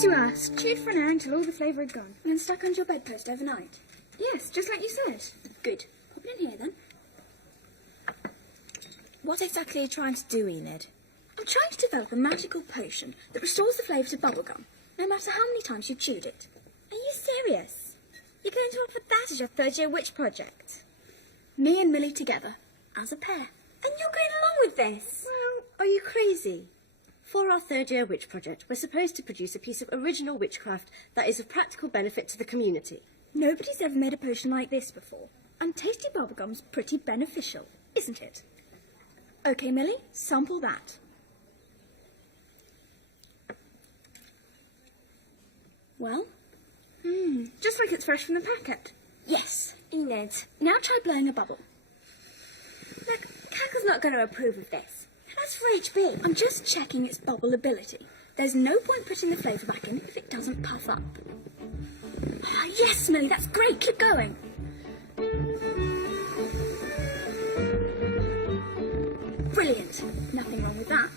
as you asked. Chewed for an hour until all the flavour had gone. And then stuck under your bedpost overnight? Yes, just like you said. Good. Pop it in here, then. What exactly are you trying to do, Enid? I'm trying to develop a magical potion that restores the flavour to bubblegum, no matter how many times you've chewed it. Are you serious? You're going to offer that as your third-year witch project? Me and Millie together, as a pair. And you're going along with this? Well, are you crazy? For our third-year witch project, we're supposed to produce a piece of original witchcraft that is of practical benefit to the community. Nobody's ever made a potion like this before, and tasty bubblegum's pretty beneficial, isn't it? OK, Millie, sample that. Well? Just like it's fresh from the packet. Yes. Enid. Now try blowing a bubble. Look, Cackle's not going to approve of this. That's for HB. I'm just checking its bubble ability. There's no point putting the flavour back in if it doesn't puff up. Ah, yes, Millie, that's great. Keep going. Brilliant. Nothing wrong with that.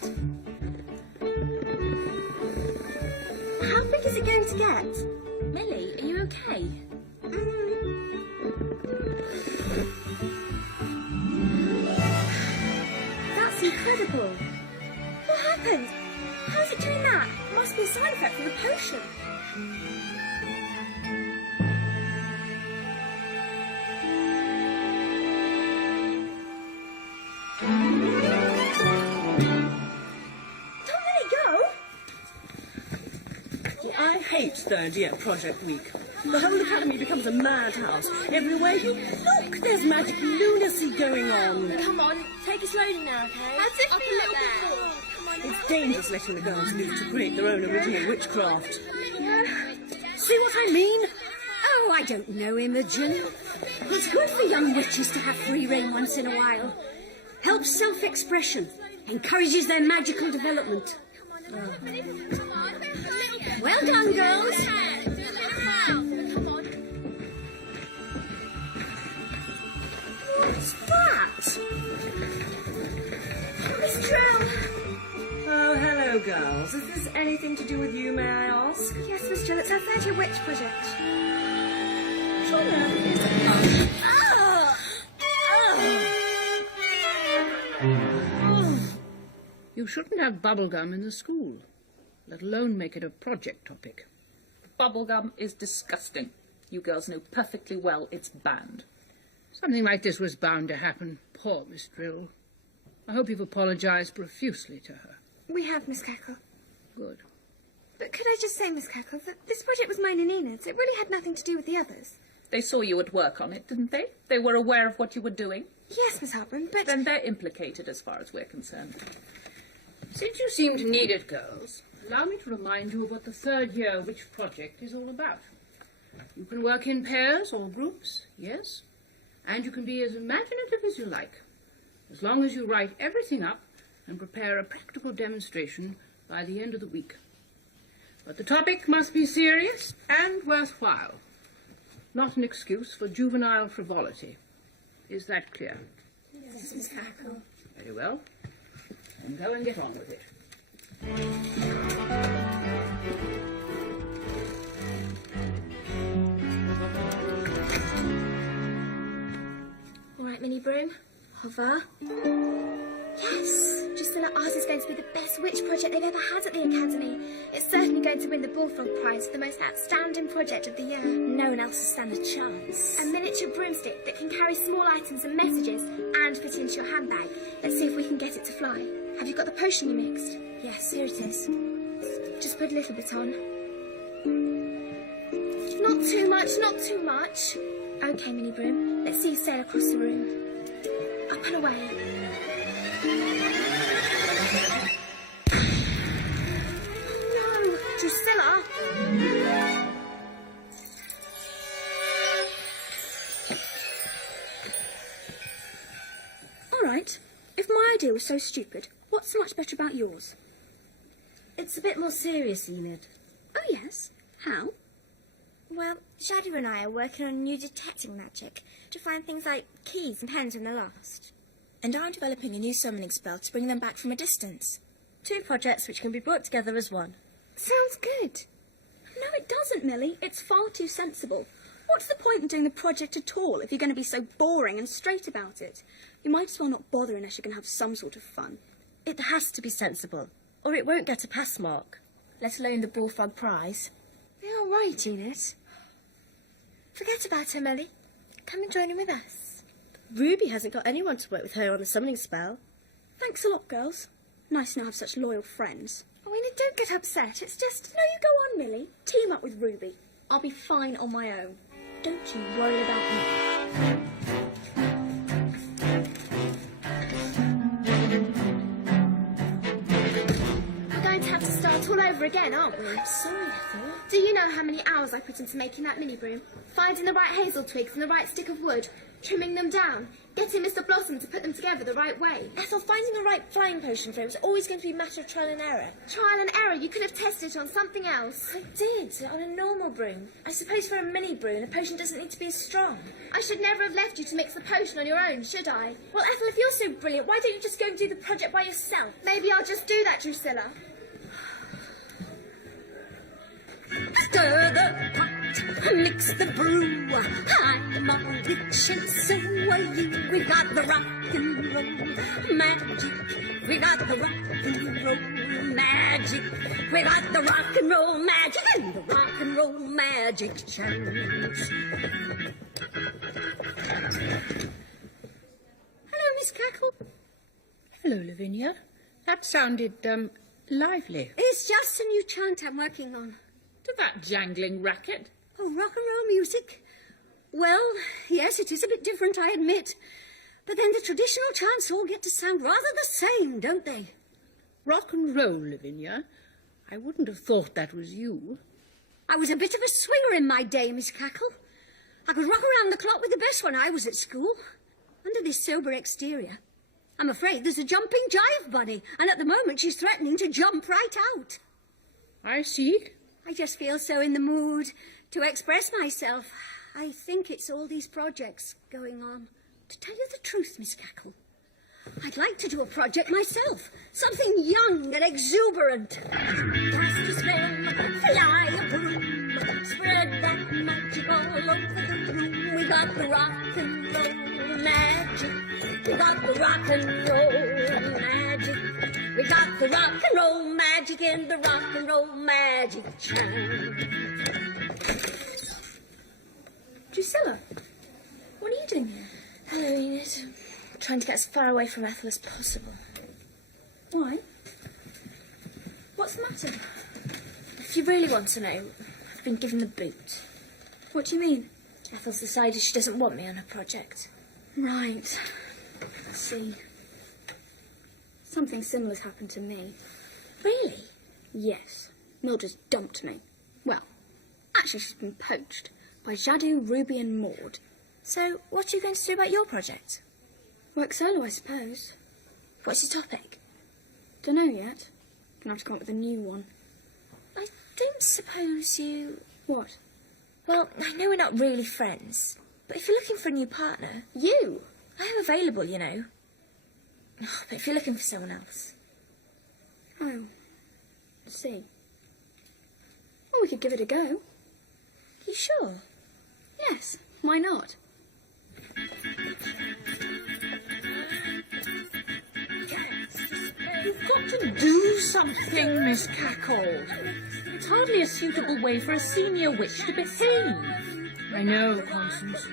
How big is it going to get? Millie, are you okay? That's incredible. What happened? How's it doing that? Must be a side effect from the potion. Don't let it go. I hate third-year project week. The whole academy becomes a madhouse. Everywhere you look, there's magic lunacy going on. Come on, take it slowly now, okay? How's it Up feel a little up bit there? more. Come on. It's dangerous letting the girls live to create their own original witchcraft. See what I mean? Oh, I don't know, Imogen. It's good for young witches to have free rein once in a while. Helps self-expression. Encourages their magical development. Well done, girls. What's that? Miss Trill. Oh, hello, girls. Is this anything to do with you, may I ask? Yes, Miss Jill, it's our third-year witch project. You shouldn't have bubblegum in the school, let alone make it a project topic. Bubblegum is disgusting. You girls know perfectly well it's banned. Something like this was bound to happen. Poor Miss Drill. I hope you've apologised profusely to her. We have, Miss Cackle. Good. But could I just say, Miss Cackle, that this project was mine and Enid's. It really had nothing to do with the others. They saw you at work on it, didn't they? They were aware of what you were doing. Yes, Miss Hopman, but... Then they're implicated as far as we're concerned. Since you seem to need it, girls, allow me to remind you of what the third-year witch project is all about. You can work in pairs or groups, yes, and you can be as imaginative as you like, as long as you write everything up and prepare a practical demonstration by the end of the week. But the topic must be serious and worthwhile, not an excuse for juvenile frivolity. Is that clear? Yes, Miss Cackle. Very well. Then go and get on with it. All right, Minnie Broom. Hover. Yes! Drusilla, ours is going to be the best witch project they've ever had at the Academy. It's certainly going to win the Bullfrog Prize for the most outstanding project of the year. No one else will stand a chance. A miniature broomstick that can carry small items and messages and fit into your handbag. Let's see if we can get it to fly. Have you got the potion you mixed? Yes, here it is. Just put a little bit on. Not too much, not too much. Okay, Minnie Broom, let's see you sail across the room. Up and away. No, Drusilla. All right. If my idea was so stupid, what's so much better about yours? It's a bit more serious, Enid. Oh, yes. How? Well, Shadow and I are working on new detecting magic to find things like keys and pens when they're lost. And I'm developing a new summoning spell to bring them back from a distance. 2 projects which can be brought together as one. Sounds good. No, it doesn't, Millie. It's far too sensible. What's the point in doing the project at all if you're going to be so boring and straight about it? You might as well not bother unless you can have some sort of fun. It has to be sensible, or it won't get a pass mark, let alone the Bullfrog Prize. You're all right, Enid. Forget about her, Millie. Come and join in with us. Ruby hasn't got anyone to work with her on the summoning spell. Thanks a lot, girls. Nice to have such loyal friends. Oh, Enid, don't get upset. It's just... No, you go on, Millie. Team up with Ruby. I'll be fine on my own. Don't you worry about me. We're going to have to start all over again, aren't we? Sorry, Ethel. Do you know how many hours I put into making that mini broom? Finding the right hazel twigs and the right stick of wood, trimming them down, getting Mr. Blossom to put them together the right way. Ethel, finding the right flying potion for it was always going to be a matter of trial and error. Trial and error. You could have tested it on something else. I did, on a normal broom. I suppose for a mini broom, a potion doesn't need to be as strong. I should never have left you to mix the potion on your own, should I? Well, Ethel, if you're so brilliant, why don't you just go and do the project by yourself? Maybe I'll just do that, Drusilla. Stir the pot, mix the brew. I'm a witch and so are you. We got the rock and roll magic. We got the rock and roll magic. We got the rock and roll magic and the rock and roll magic chance. Hello, Miss Cackle. Hello, Lavinia. That sounded, lively. It's just a new chant I'm working on. To that jangling racket. Oh, rock and roll music. Well, yes, it is a bit different, I admit. But then the traditional chants all get to sound rather the same, don't they? Rock and roll, Lavinia. I wouldn't have thought that was you. I was a bit of a swinger in my day, Miss Cackle. I could rock around the clock with the best when I was at school. Under this sober exterior, I'm afraid there's a jumping jive bunny, and at the moment she's threatening to jump right out. I see. I just feel so in the mood to express myself. I think it's all these projects going on. To tell you the truth, Miss Cackle, I'd like to do a project myself. Something young and exuberant. Dust to smell, fly a broom, spread that magic all over the room. We got the rock and roll magic. We got the rock and roll magic. We got the rock and roll magic in the rock and roll magic chant. Drusilla, what are you doing here? Hello, Enid. Trying to get as far away from Ethel as possible. Why? What's the matter? If you really want to know, I've been given the boot. What do you mean? Ethel's decided she doesn't want me on her project. Right. I see. Something similar's happened to me. Really? Yes. Mildred's dumped me. Well, actually she's been poached by Jadu, Ruby and Maud. So, what are you going to do about your project? Work solo, I suppose. What's your topic? Don't know yet. Gonna have to come up with a new one. I don't suppose you... What? Well, I know we're not really friends, but if you're looking for a new partner... You? I am available, you know. But if you're looking for someone else... Oh. I see. Well, we could give it a go. You sure? Yes. Why not? You've got to do something, Miss Cackle. It's hardly a suitable way for a senior witch to behave. I know, Constance.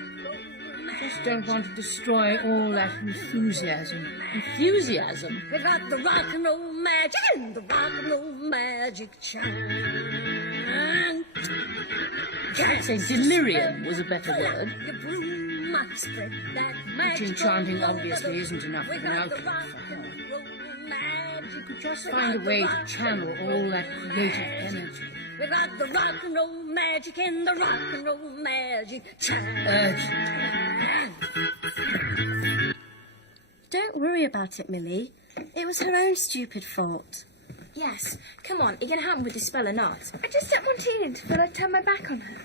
I just don't want to destroy all that enthusiasm. Enthusiasm? We got the rock and roll magic and the rock and roll magic chant. I'd say delirium was a better word. Your broom might spread that magic Enchanting all over obviously the isn't enough We of an got the outlet rock for and her. roll magic. Just find a way to channel all that creative energy. We got the rock and roll magic and the rock and roll magic chant. Don't worry about it, Millie. It was her own stupid fault. Yes, come on, are you going to help me with this spell or not? I just don't want Enid to feel I turned my back on her.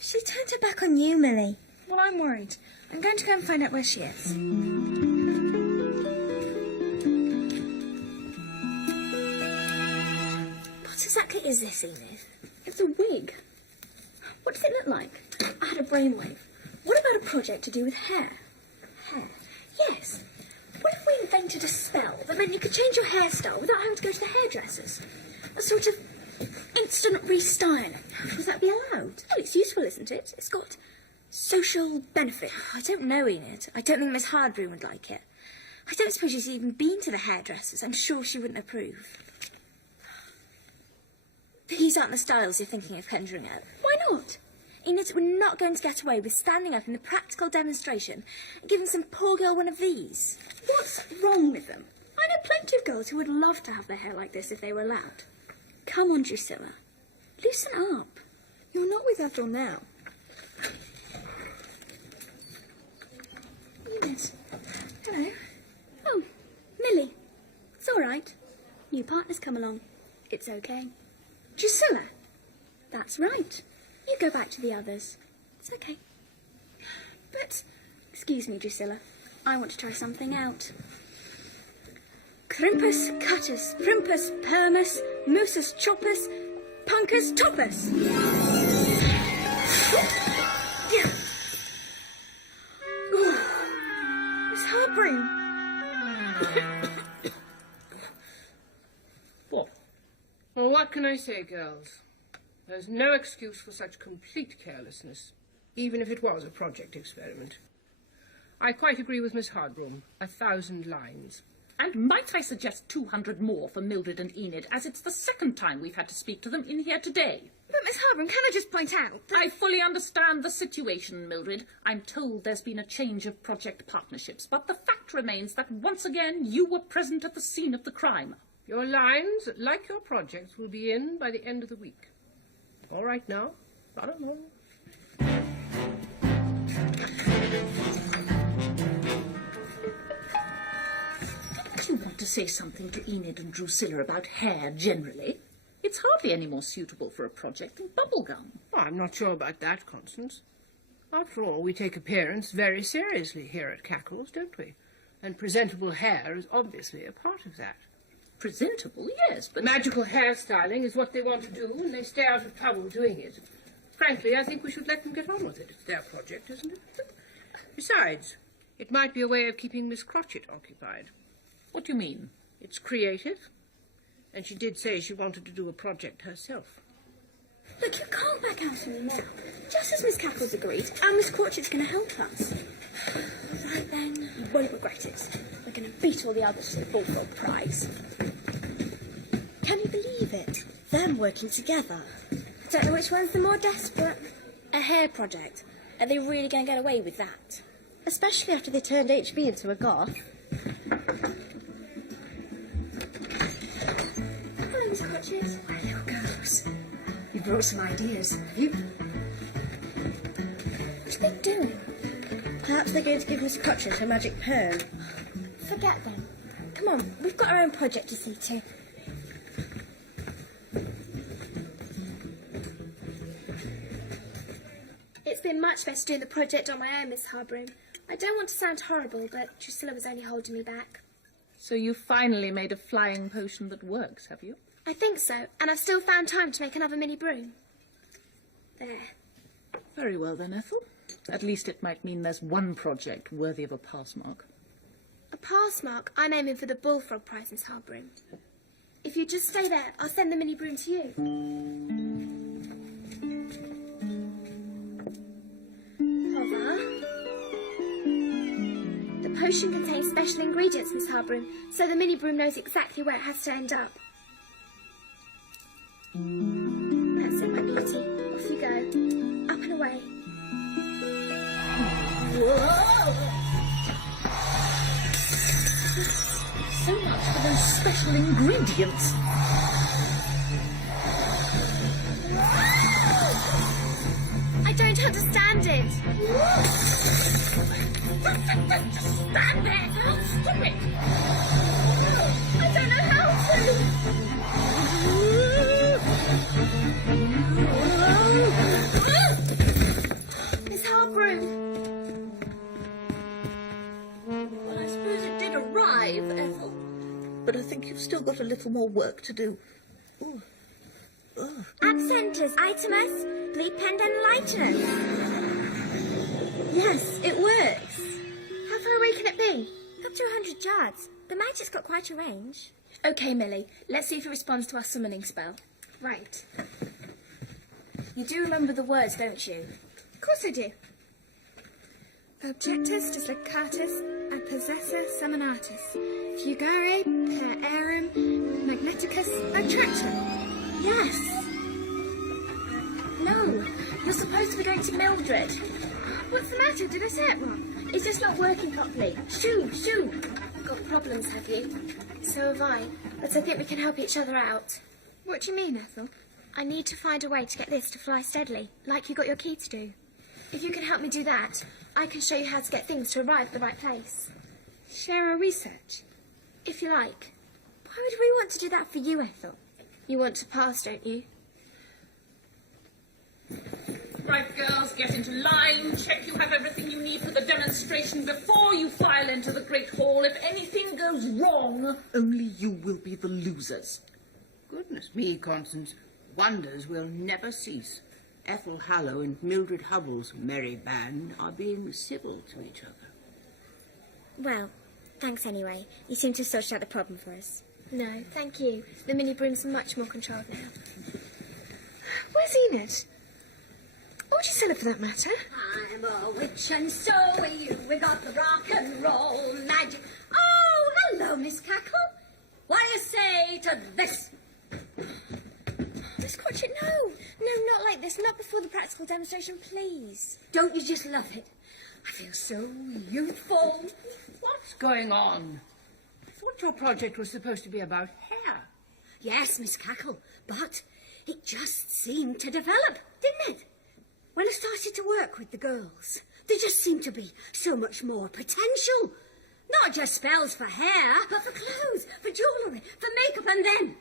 She turned her back on you, Millie. Well, I'm worried. I'm going to go and find out where she is. What exactly is this, Enid? It's It's a wig. What does it look like? I had a brainwave. What about a project to do with hair? Hair? Yes. What if we invented a spell that meant you could change your hairstyle without having to go to the hairdressers? A sort of instant restyling. Would that be allowed? Oh, it's useful, isn't it? It's got social benefit. I don't know, Enid. I don't think Miss Hardbroom would like it. I don't suppose she's even been to the hairdressers. I'm sure she wouldn't approve. These aren't the styles you're thinking of conjuring up. Why not? Enid, we're not going to get away with standing up in the practical demonstration and giving some poor girl one of these. What's wrong with them? I know plenty of girls who would love to have their hair like this if they were allowed. Come on, Drusilla. Loosen up. You're not with Ethel now. Enid. Hello. Oh, Millie. It's all right. New partner's come along. It's okay. Drusilla. That's right. You go back to the others. It's okay. But, excuse me, Drusilla. I want to try something out. Crimpus, cuttus, primpus, permus, moosus, choppus, punkers, toppus. Miss Hardbroom. What? Well, what can I say, girls? There's no excuse for such complete carelessness, even if it was a project experiment. I quite agree with Miss Hardbroom. 1,000 lines. And might I suggest 200 more for Mildred and Enid, as it's the second time we've had to speak to them in here today. But Miss Hardbroom, can I just point out that... I fully understand the situation, Mildred. I'm told there's been a change of project partnerships, but the fact remains that once again you were present at the scene of the crime. Your lines, like your projects, will be in by the end of the week. All right now? I don't know. Didn't you want to say something to Enid and Drusilla about hair generally? It's hardly any more suitable for a project than bubblegum. Well, I'm not sure about that, Constance. After all, we take appearance very seriously here at Cackles, don't we? And presentable hair is obviously a part of that. Presentable, yes, but... Magical hairstyling is what they want to do, and they stay out of trouble doing it. Frankly, I think we should let them get on with it. It's their project, isn't it? Besides, it might be a way of keeping Miss Crotchet occupied. What do you mean? It's creative, and she did say she wanted to do a project herself. Look, you can't back out on me now. Just as Miss Cackle's agreed, and Miss Crotchet's going to help us. Right then, you won't regret it. We're going to beat all the others to the Bullfrog Prize. Can you believe it? Them working together. I don't know which one's the more desperate. A hair project. Are they really going to get away with that? Especially after they turned HB into a goth. Hello, Miss Crotchet. Hello, girls. You brought some ideas, have you? What are they doing? Perhaps they're going to give Miss Crotchet her magic perm. Forget them. Come on, we've got our own project to see to. It's been much better doing the project on my own, Miss Hardbroom. I don't want to sound horrible, but Drusilla was only holding me back. So you finally made a flying potion that works, have you? I think so, and I've still found time to make another mini broom. There. Very well then, Ethel. At least it might mean there's one project worthy of a pass mark. A pass mark? I'm aiming for the Bullfrog Prize, Miss Hardbroom. If you just stay there, I'll send the mini broom to you. Hover. The potion contains special ingredients, Miss Hardbroom, so the mini broom knows exactly where it has to end up. That's it, my beauty. Off you go. Up and away. So much for those special ingredients. I don't understand it. Just stand there, don't stop it. I don't know how to. Miss Hardbroom. Well, I suppose it did arrive, Ethel. But I think you've still got a little more work to do. Ooh. Absenters, itemus, bleepend lighteners. Yes, it works. How far away can it be? Up to 100 yards. The magic's got quite a range. Okay, Millie, let's see if it responds to our summoning spell. Right. You do remember the words, don't you? Of course I do. Objectus dislocatus ad possessor summonatus. Fugare per arum magneticus attractor. Yes. No, you're supposed to be going to Mildred. What's the matter? Did I say it wrong? It's just not working properly. Shoo, shoo. Got problems, have you? So have I. But I think we can help each other out. What do you mean, Ethel? I need to find a way to get this to fly steadily, like you got your key to do. If you can help me do that, I can show you how to get things to arrive at the right place. Share our research. If you like. Why would we want to do that for you, Ethel? You want to pass, don't you? Right, girls, get into line. Check you have everything you need for the demonstration before you file into the Great Hall. If anything goes wrong, only you will be the losers. Goodness me, Constance. Wonders will never cease. Ethel Hallow and Mildred Hubbell's merry band are being civil to each other. Well, thanks anyway. You seem to have sorted out the problem for us. No, thank you. The mini broom's much more controlled now. Where's Enid? Or Gisela, for that matter? I'm a witch and so are you. We got the rock and roll magic. Oh, hello, Miss Cackle. What do you say to this? Miss Cratchit, no. No, not like this. Not before the practical demonstration, please. Don't you just love it? I feel so youthful. What's going on? I thought your project was supposed to be about hair. Yes, Miss Cackle, but it just seemed to develop, didn't it? When I started to work with the girls, there just seemed to be so much more potential. Not just spells for hair, but for clothes, for jewellery, for makeup, and then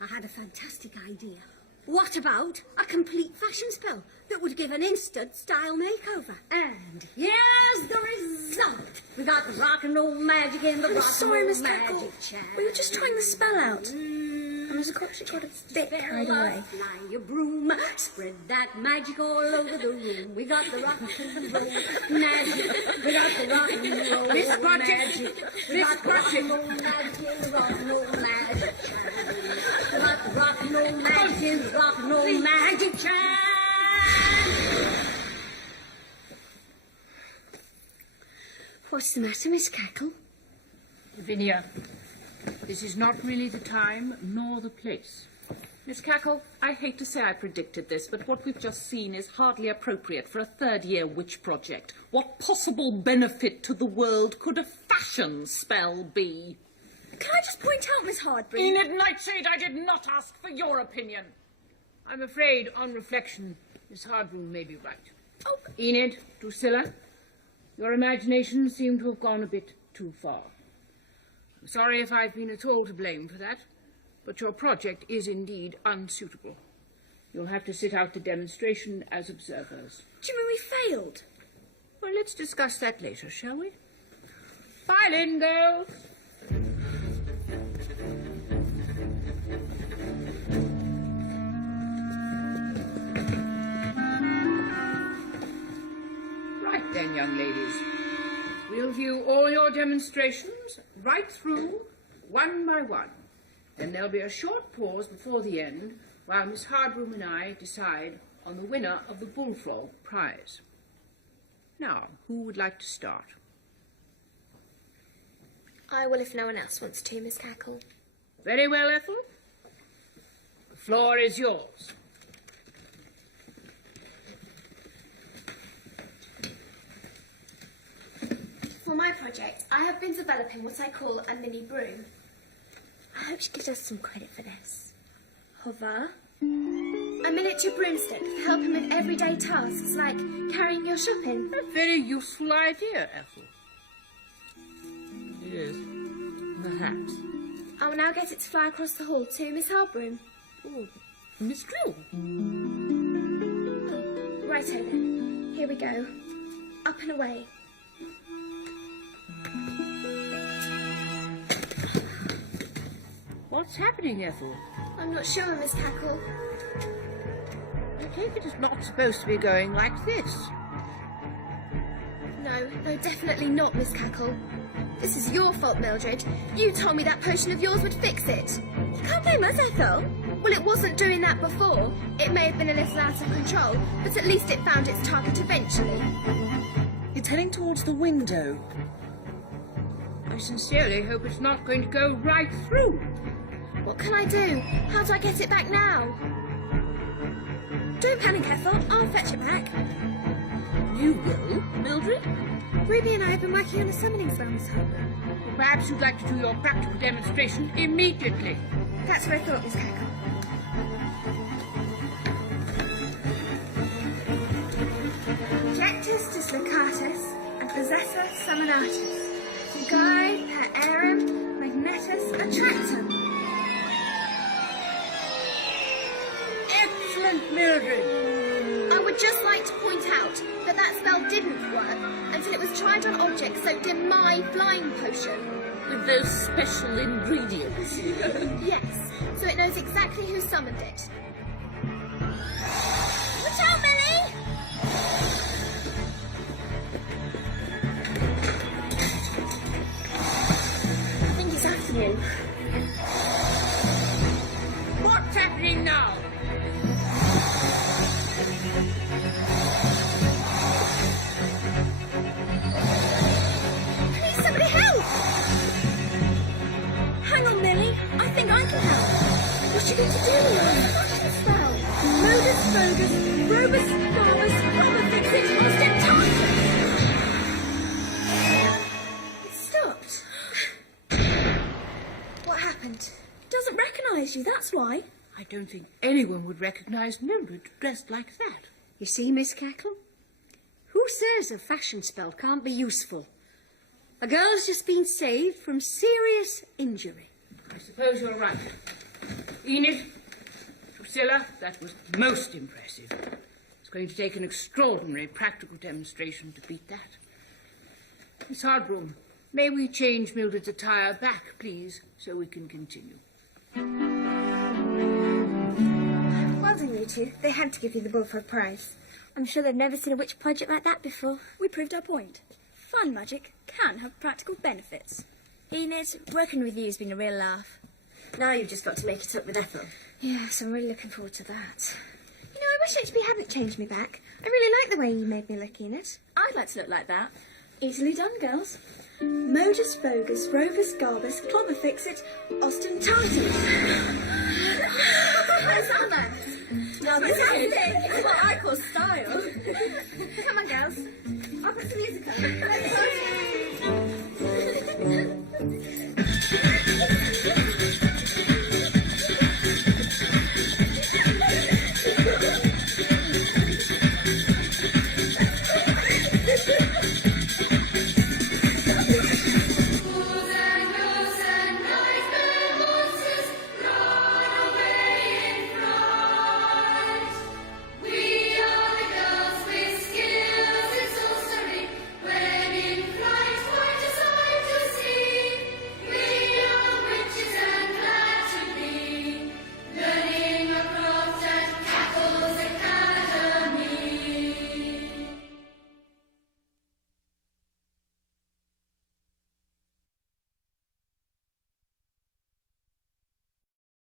I had a fantastic idea. What about a complete fashion spell that would give an instant style makeover? And here's the result. We got the rock and roll magic in the rock and roll Miss Cackle. magic chair. We were just trying the spell out. And Miss Cratchit got a bit carried away. Fly your broom, spread that magic all over the room. We got the rock and roll magic. We got the rock and roll Miss magic. Cratchit! We Miss got the rock Cratchit! and roll magic in the rock and roll magic chair. We got the rock and roll magic in the rock and roll magic chair. What's the matter, Miss Cackle? Lavinia, this is not really the time nor the place. Miss Cackle, I hate to say I predicted this, but what we've just seen is hardly appropriate for a third-year witch project. What possible benefit to the world could a fashion spell be? Can I just point out, Miss Hardbury? Enid Nightshade, I did not ask for your opinion. I'm afraid, on reflection, Miss Hardroom may be right. Oh, Enid, Drusilla, your imagination seemed to have gone a bit too far. I'm sorry if I've been at all to blame for that, but your project is indeed unsuitable. You'll have to sit out the demonstration as observers. Do you mean we failed? Well, let's discuss that later, shall we? File in, girls. Right then, young ladies. We'll view all your demonstrations right through, one by one. Then there'll be a short pause before the end while Miss Hardroom and I decide on the winner of the Bullfrog prize. Now, who would like to start? I will if no one else wants to, Miss Cackle. Very well, Ethel. The floor is yours. For my project, I have been developing what I call a mini broom. I hope she gives us some credit for this. Hover. A miniature broomstick for helping with everyday tasks like carrying your shopping. A very useful idea, Ethel. Yes, perhaps. I will now get it to fly across the hall to Miss Hardbroom. Oh, Miss Drill. Righto then. Here we go. Up and away. What's happening, Ethel? I'm not sure, Miss Cackle. take it it's not supposed to be going like this. No, definitely not, Miss Cackle. This is your fault, Mildred. You told me that potion of yours would fix it. You can't blame us, Ethel. Well, it wasn't doing that before. It may have been a little out of control, but at least it found its target eventually. It's heading towards the window. I sincerely hope it's not going to go right through. What can I do? How do I get it back now? Don't panic, Ethel. I'll fetch it back. You will, Mildred? Ruby and I have been working on a summoning spell, Miss Hope. Well, perhaps you'd like to do your practical demonstration immediately. That's what I thought, Miss Cackle. Objectus dislocatus and possessor summonatus. Guide per arum magnetus attractum. Excellent, Mildred. I would just like to point out that that spell didn't work until it was tried on objects soaked in my flying potion. With those special ingredients. Yes, so it knows exactly who summoned it. Watch out, Millie! I think he's after you. What's happening now? Please, somebody help! Hang on, Millie. I think I can help. What are you going to do? Fashion spell. Modus Bogus, Robus Farmers, Robber Fixit, Ostentatus. It stopped. What happened? Doesn't recognise you, that's why. I don't think anyone would recognise Mildred dressed like that. You see, Miss Cackle? Who says a fashion spell can't be useful? A girl's just been saved from serious injury. I suppose you're right. Enid, Drusilla, that was most impressive. It's going to take an extraordinary practical demonstration to beat that. Miss Hardbroom, may we change Mildred's attire back, please, so we can continue. Well done, you two. They had to give you the bull for a prize. I'm sure they've never seen a witch project like that before. We proved our point. Fun magic can have practical benefits. Enid, working with you has been a real laugh. Now you've just got to make it up with Ethel. Yes, I'm really looking forward to that. You know, I wish HB hadn't changed me back. I really like the way you made me look in it. I'd like to look like that. Easily done, girls. Modus Bogus, Rovus Garbus, Clobber Fixit, Ostentatus. Now this is what I call style. Come on, girls. I'll put some music on.